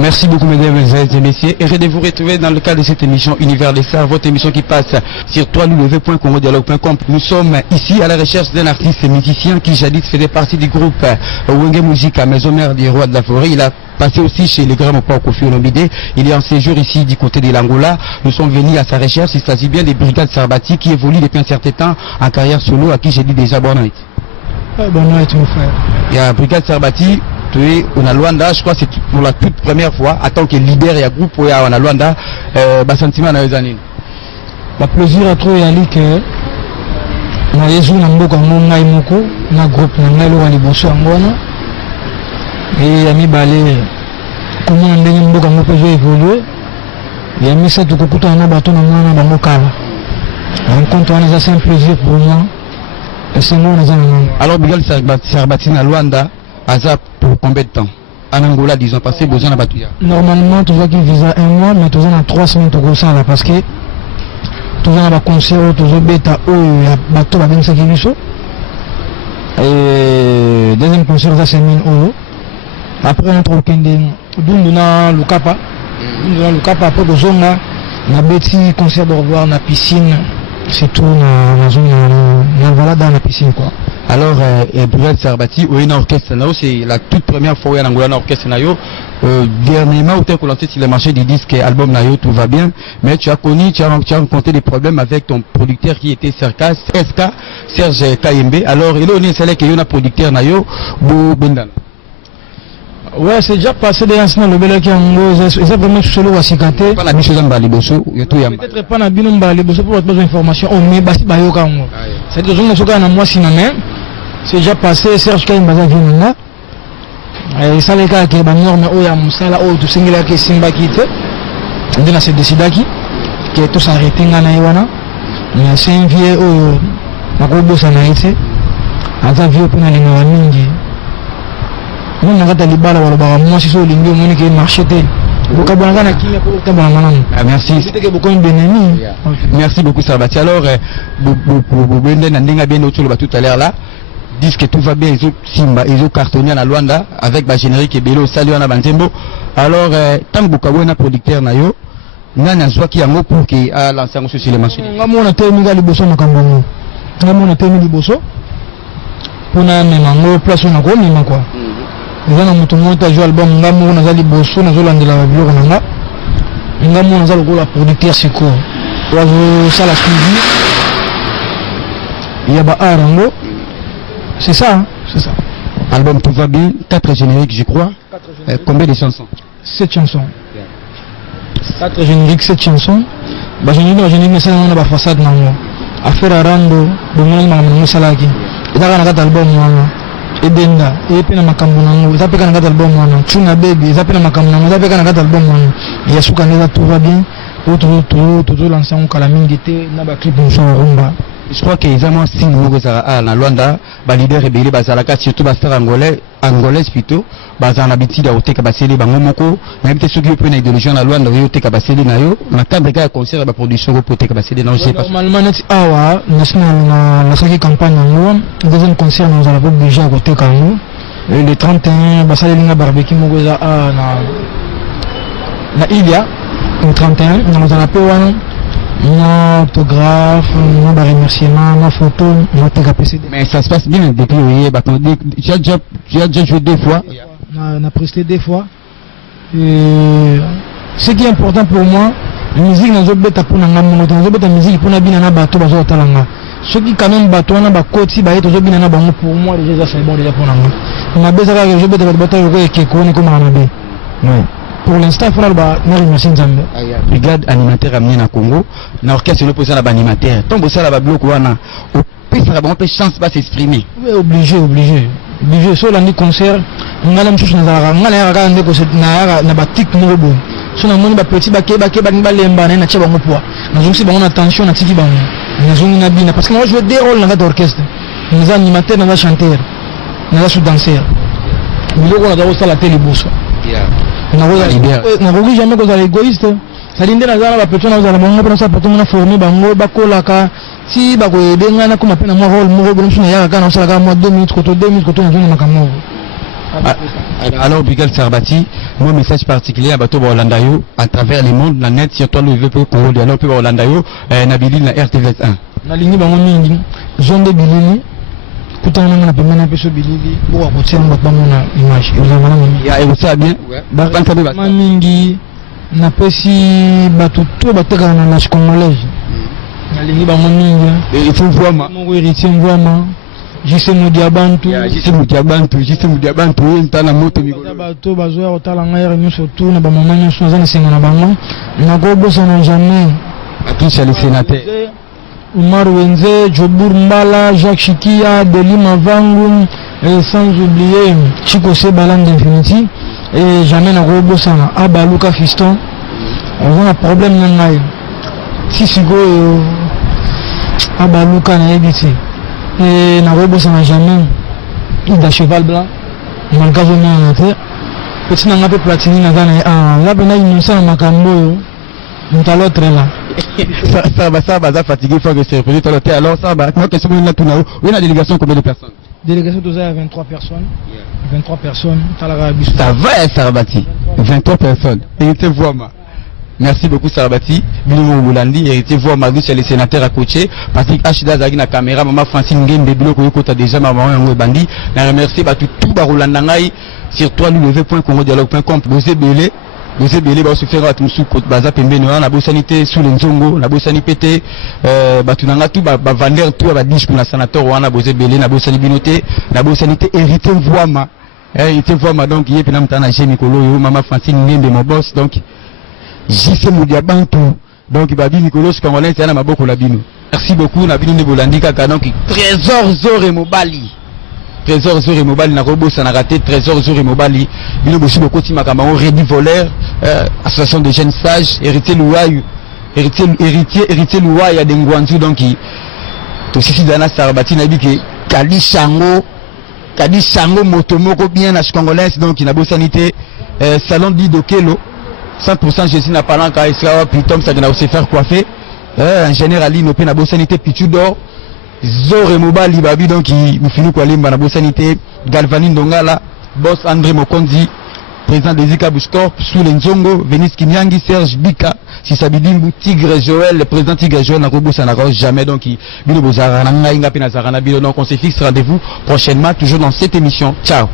Merci beaucoup mesdames et messieurs. Et de vous retrouver dans le cadre de cette émission Univers des Stars, votre émission qui passe sur www.congodialogue.com. Nous sommes ici à la recherche d'un artiste musicien qui jadis faisait partie du groupe Wenge Musica, maison mère des rois de la forêt. Il a passé aussi chez les grands Mopao Kofi Olomide. Il est en séjour ici du côté de l'Angola. Nous sommes venus à sa recherche. Il s'agit bien des Brigades Sarbati qui évoluent depuis un certain temps en carrière solo, à qui j'ai dit déjà bonne nuit. Bonne nuit mon frère. Il y a Brigade Sarbati. Tu es au Luanda, je crois que c'est pour la toute première fois, en tant que leader et groupe au Luanda, sentiment na ezani. Le plaisir à trouver à lui que na yezu na mboka ngai moko na groupe na ngai lo liboso ngwana et ami balé comment ndenge mboka moko peut évoluer et ami ça tout kukuta na bato na mwana ba mokala. Rencontre on c'est un plaisir pour moi. Et c'est moi na alors Brigade Sarbati na Luanda Azap pour combien de temps? En Angola, disons, passé besoin de Batouya. Normalement, tu vois qu'il vise à 1 mois, mais tu as 3 semaines de ça là parce que tu as un concert, tu as bêta où il y a bateau à 25 km. Et deuxième concert, ça c'est 1000 euros. Après, on trouve qu'il y a le Kapa. Après, on a un petit concert de revoir dans la piscine. C'est tout dans la zone, dans la piscine quoi. Alors, Brigade Sarbati, au un orchestre, c'est la toute première fois où il y a un Angola orchestre. Dernièrement, où tu as lancé sur le marché des disques et albums, tout va bien. Mais tu as connu, tu as rencontré des problèmes avec ton producteur qui était Serge KMB. Alors, il y a un producteur, Bendana. Ouais, c'est déjà passé des instants, le bel qui est vraiment solo à Sikate. Pas la mission de Baliboso, peut-être pas la binom Baliboso pour votre information, on met Basi Bayoka. C'est-à-dire que je suis moi sinamé. C'est déjà passé, Serge Kaimbaza Vinuna. Et ça, les gars qui est norme, où il y a Moussala, où tout singulier qui est Simba qui était. On a cette décidaki, qui est tous arrêtés dans Naïwana. Mais c'est un vieux, où ma grosse en Haïti. À un vieux pour aller dans la mingi. Moi, je suis moi, je suis allé marché. Merci. Merci beaucoup, Sarbati. Alors, tout à l'heure là, disent que tout va bien, ils ont Simba, ils ont cartonné à Luanda avec le générique et Bélo, salut à Banzembo. Alors, tant que vous avez un producteur, il y a un qui a un mot pour qu'il a lancé un sur les marchés. On a terminé les bossos, on a terminé les bossos. Pour nous, place on a quoi, quoi. Nous avons joué l'album, nous avons joué les bossos, nous avons joué la vidéo, nous avons joué la producteur, c'est quoi. Nous avons joué la suivi. Il y a Arango. C'est ça, hein? C'est ça. Album tout va bien, 4 génériques, je crois. Combien de chansons? 7 chansons. 4 génériques, 7 chansons. Bah, générique, c'est une façade. Affaire à Rando, le monde Salaki. Et là, on a un album. Edenda, et puis on a un album. Tuna Baby, ils appellent un album. Il y a ce qu'on a tout va bien. Tout l'ancien calamité, n'a pas clip rumba. Je crois qu'ils ont un signe à Luanda, leader et Bélé Bazalaka, surtout Bastar angolais plutôt, Bazan habitude à Oteka Basélé, Bangomoko, même ceux qui prennent l'idéologie à Luanda, Oteka Basélé, Nayo, on a tant de gars concert à la production pour Oteka Basélé, non, je sais pas. Normalement, Awa, national, la campagne en deuxième concert, nous avons déjà à Oteka, le 31, Bassalé Linga Barbecue, Mogoza, na Ilia, le 31, nous avons appelé mon autographe, mon remerciement, ma photo, mon TKPCD. Mais ça se passe bien depuis hier. Tu as déjà joué 2 fois. On a presté 2 fois. Et ce qui est important pour moi, la musique n'a pas pour la musique pour la bateau bazo talanga. Ce qui quand même bateau na ba koti ba eto zo binana bango pour moi déjà c'est bon déjà pour moi. na beza ka je beta bata ko ke ko ne ko manabe ouais pour l'instant il faut na remercier Nzambe brigade animateur amené na Congo na orchestre le poser na animateur tombe ça la bloc wana au plus ça va chance pas s'exprimer oui obligé so la ni concert ngala mchuchu na zara ngala ka ndeko na batik ngobo so na moni ba petit ba ni balemba na tcheba ngopwa na zongi bango na tension na tiki bango na zongi na bina parce que moi je joue des rôles dans l'orchestre nous animateur na chanteur na sous danseur biloko na dawo sala télé bosso na rogi jamais ko za égoïste salinde na zara ba petit na zara bango pour ça pour na former bango bakolaka si ba ko edenga na kuma pena mo rôle mo rôle msuna ya kana sala ka mo 2 minutes koto na zoni makamoko. Alors Brigade Sarbati, mon message particulier à Bato Baolandayo à travers les mondes, la net sur toi le veut Congo dialogue pour Baolandayo, Nabili na RTVS 1. Na lingi bango mingi, zone de bilili, kutana na pemana peso bilili, pour akotia ngotba mona image. Vous avez mingi. Ya et ça bien. Ba mingi na pesi batu to bateka na nash congolaise. Na lingi bango mingi. Il faut voir ma. Mon héritier vraiment. Jise Mudiabantu ntana moto mikolo bato bazoya kotala ngai réunion surtout na bamama nyonso naza na sengo na bango nakobosana jamais atusha le sénateur Umar Wenze, Jobour Mbala, Jacques Chikia, Deli Mavangu et sans oublier Chico Sebalan d'Infinity et jamais nakobosana Abaluka Fiston on a un problème na ngai si sigo Abaluka na ebiti et na rebosa na jamais ida cheval blanc malgré na terre petit na peu platini na zana là bena innocent makambo yo l'autre là ça va fatigué faut que c'est reposé tout l'hôtel alors ça va moi question na tuna oui na délégation combien de personnes délégation de 23 personnes 23 personnes ça va Sarbati 23 personnes et tu vois moi. Merci beaucoup Sarbati, Bilimo Boulandi, héritier voix Magus, les sénateurs à coacher, Patrick Achida Zagi na caméra, maman Francine Ngembe Biloko Yokota déjà maman Yango Bandi, na remercier tout Barolandangai sur www.congodialogue.com, Bosé Belé va se faire à tout sous côte baza pembeno na bosanité sous les nzongo na bosani pété batunanga tout ba vender tout ba dish pour la sanateur wana Bosé Belé na bosani binoté na bosanité héritier voix héritier voix donc yé pena mtana chez Mikolo yo maman Francine Ngembe mon boss donc Jise Mudiabantu donc babi Nicolas Congolais c'est na maboko la bino. Merci beaucoup na bino Bolandi kaka donc trésor Zore Mobali na robo ça na raté trésor Zore Mobali bino boshi beaucoup ti makamba on rédi voleur association de jeunes sages héritier Louaï héritier Louaï à Dengwanzu donc to sisi dana Sarbati na biki Kadi Sango motomoko bien na Congolais donc na bosanité salon d'Idokelo 100% Jésus n'a pas l'enca Israël puis Tom ça vient aussi faire coiffer ingénieur Ali no pe na bosanité Pichudo Zore Mobali babi donc il fini quoi limba na bosanité Galvani Ndongala boss André Mokonzi président des Zika Bushcorp sous les Nzongo Venice Kinyangi Serge Bika Sisabidimbu Tigre Joël le président Tigre Joël na kobo ça na jamais donc bino bozara na ngai ngapi na zara na bino donc on se fixe rendez-vous prochainement toujours dans cette émission ciao.